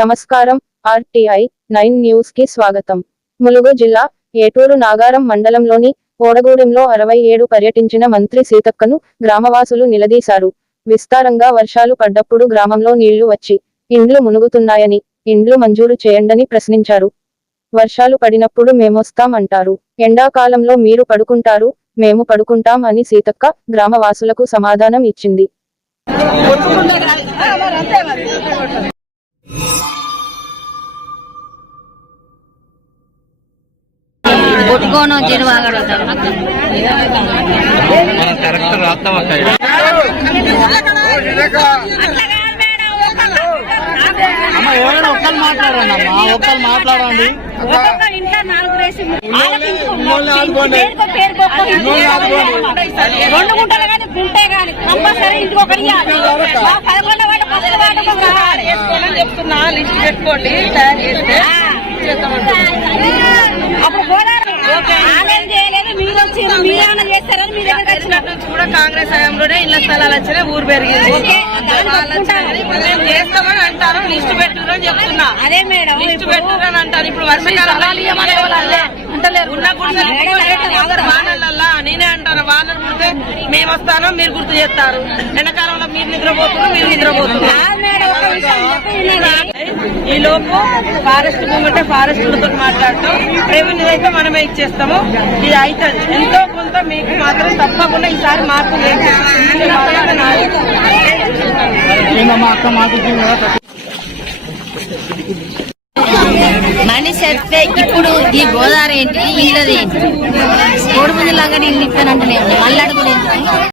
నమస్కారం. RTI 9 news కి స్వాగతం. ములుగు జిల్లా ఏటూరు నాగారం మండలంలోని ఓడగూడెంలో 67 పర్యటించిన మంత్రి సీతక్కను గ్రామవాసులు నిలదీశారు. విస్తారంగా వర్షాలు పడ్డప్పుడు గ్రామంలో నీళ్లు వచ్చి ఇండ్లు మునుగుతున్నాయని, ఇండ్లు మంజూరు చేయండని ప్రశ్నించారు. వర్షాలు పడినప్పుడు మేమొస్తాం అంటారు, ఎండాకాలంలో మీరు పడుకుంటారు, మేము పడుకుంటాం అని సీతక్క గ్రామవాసులకు సమాధానం ఇచ్చింది. మాట్లాడండి. రెండు గుంటలు కానీ గుంటే కానీ కంపల్సరీ ఇంటికి ఒకటి చెప్తున్నా, లిస్ట్ పెట్టుకోండి. అప్పుడు ఆలయం చేయలేదు, మీరు వచ్చి మీరేమన్నా చేస్తారని మీ దగ్గర వచ్చినట్టు నుంచి కూడా కాంగ్రెస్ హయాంలోనే ఇళ్ల స్థలాలు వచ్చినాయి, ఊరు పెరిగింది. మేము చేస్తామని అంటారు, లిస్ట్ పెట్టుకుని చెప్తున్నా. అదే మేడం, లిస్ట్ పెట్టుకుని అంటారు. ఇప్పుడు వర్షాకాలం వానలల్లా నేనే అంటాను, వానలు కుడితే మేము వస్తాను, మీరు గుర్తు చేస్తారు. ఎండాకాలంలో మీరు నిద్రపోతున్నారు, మీరు నిద్రపోతున్నారు. ఈ లోపు ఫారెస్ట్ భూమి అంటే ఫారెస్ట్లతో మాట్లాడతాం, రెవెన్యూ అయితే మనమే ఇచ్చేస్తాము. ఇది అవుతుంది. ఎంతో కొంత మీకు మాత్రం తప్పకుండా ఈసారి మార్పు మనిషి వస్తే ఇప్పుడు ఈ గోదావరి ఏంటి, ఇల్లది ఏంటి, కోడిపుంజులాగా ఇల్లు ఇస్తానంటే మళ్ళీ అడుగులేదు.